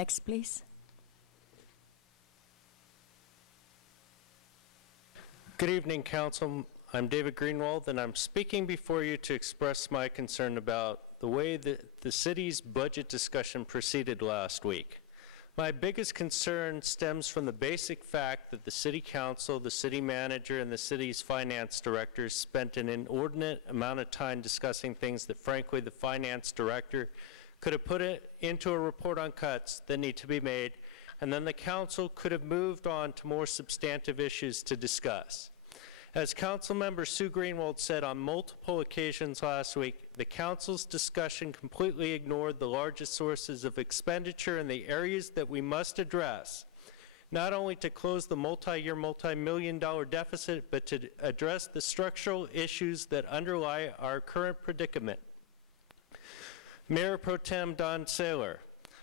Next, please. Good evening, Council. I'm David Greenwald, and I'm speaking before you to express my concern about the way that the city's budget discussion proceeded last week. My biggest concern stems from the basic fact that the City Council, the City Manager, and the City's Finance Director spent an inordinate amount of time discussing things that, frankly, the Finance Director could have put it into a report on cuts that need to be made, and then the Council could have moved on to more substantive issues to discuss. As Councilmember Sue Greenwald said on multiple occasions last week, the Council's discussion completely ignored the largest sources of expenditure in the areas that we must address, not only to close the multi-year, multi-million-dollar deficit, but to address the structural issues that underlie our current predicament. Mayor Pro Tem Don Saylor,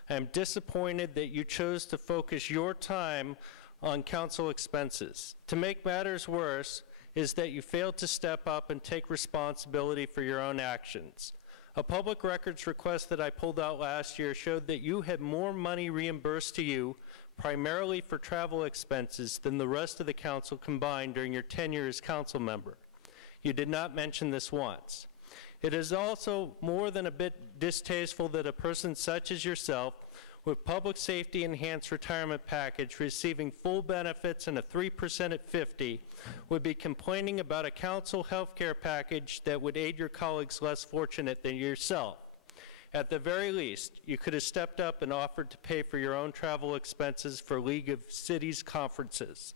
I am disappointed that you chose to focus your time on council expenses. To make matters worse is that you failed to step up and take responsibility for your own actions. A public records request that I pulled out last year showed that you had more money reimbursed to you, primarily for travel expenses, than the rest of the council combined during your tenure as council member. You did not mention this once. It is also more than a bit distasteful that a person such as yourself, with public safety enhanced retirement package receiving full benefits and a 3% at 50, would be complaining about a council health care package that would aid your colleagues less fortunate than yourself. At the very least, you could have stepped up and offered to pay for your own travel expenses for League of Cities conferences.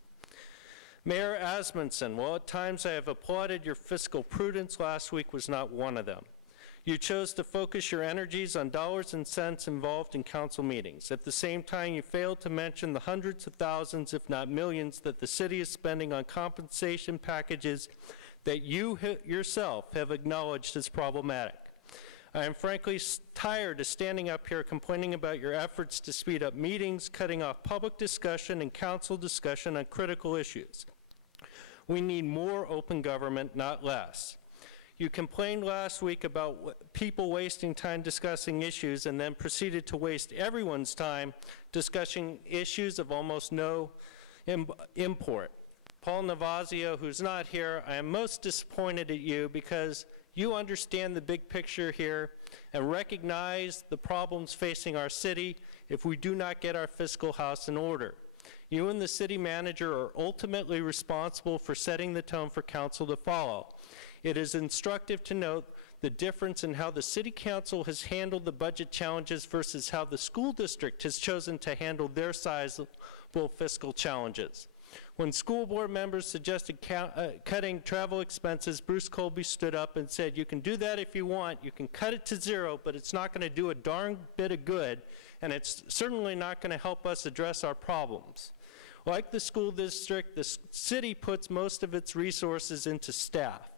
Mayor Asmunsen, while at times I have applauded your fiscal prudence, last week was not one of them. You chose to focus your energies on dollars and cents involved in council meetings. At the same time, you failed to mention the hundreds of thousands, if not millions, that the city is spending on compensation packages that you yourself have acknowledged as problematic. I am frankly tired of standing up here complaining about your efforts to speed up meetings, cutting off public discussion and council discussion on critical issues. We need more open government, not less. You complained last week about people wasting time discussing issues and then proceeded to waste everyone's time discussing issues of almost no import. Paul Navazio, who's not here, I am most disappointed at you because you understand the big picture here and recognize the problems facing our city if we do not get our fiscal house in order. You and the city manager are ultimately responsible for setting the tone for council to follow. It is instructive to note the difference in how the city council has handled the budget challenges versus how the school district has chosen to handle their sizable fiscal challenges. When school board members suggested cutting travel expenses, Bruce Colby stood up and said, you can do that if you want, you can cut it to zero, but it's not going to do a darn bit of good, and it's certainly not going to help us address our problems. Like the school district, the city puts most of its resources into staff.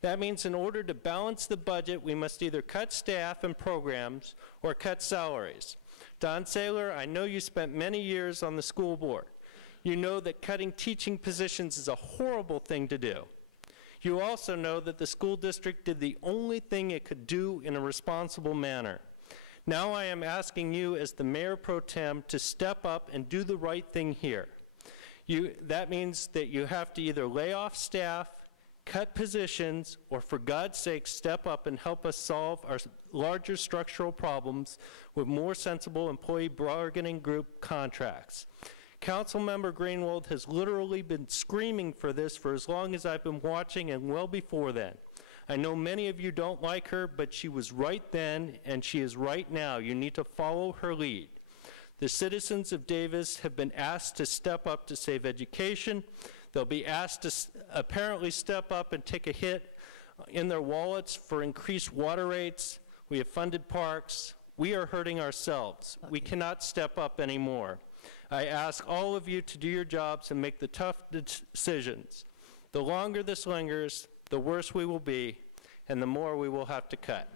That means in order to balance the budget, we must either cut staff and programs or cut salaries. Don Saylor, I know you spent many years on the school board. You know that cutting teaching positions is a horrible thing to do. You also know that the school district did the only thing it could do in a responsible manner. Now I am asking you as the Mayor Pro Tem to step up and do the right thing here. That means that you have to either lay off staff, cut positions, or for God's sake, step up and help us solve our larger structural problems with more sensible employee bargaining group contracts. Councilmember Greenwald has literally been screaming for this for as long as I've been watching and well before then. I know many of you don't like her, but she was right then and she is right now. You need to follow her lead. The citizens of Davis have been asked to step up to save education. They'll be asked to apparently step up and take a hit in their wallets for increased water rates. We have funded parks. We are hurting ourselves. We cannot step up anymore. I ask all of you to do your jobs and make the tough decisions. The longer this lingers, the worse we will be, and the more we will have to cut.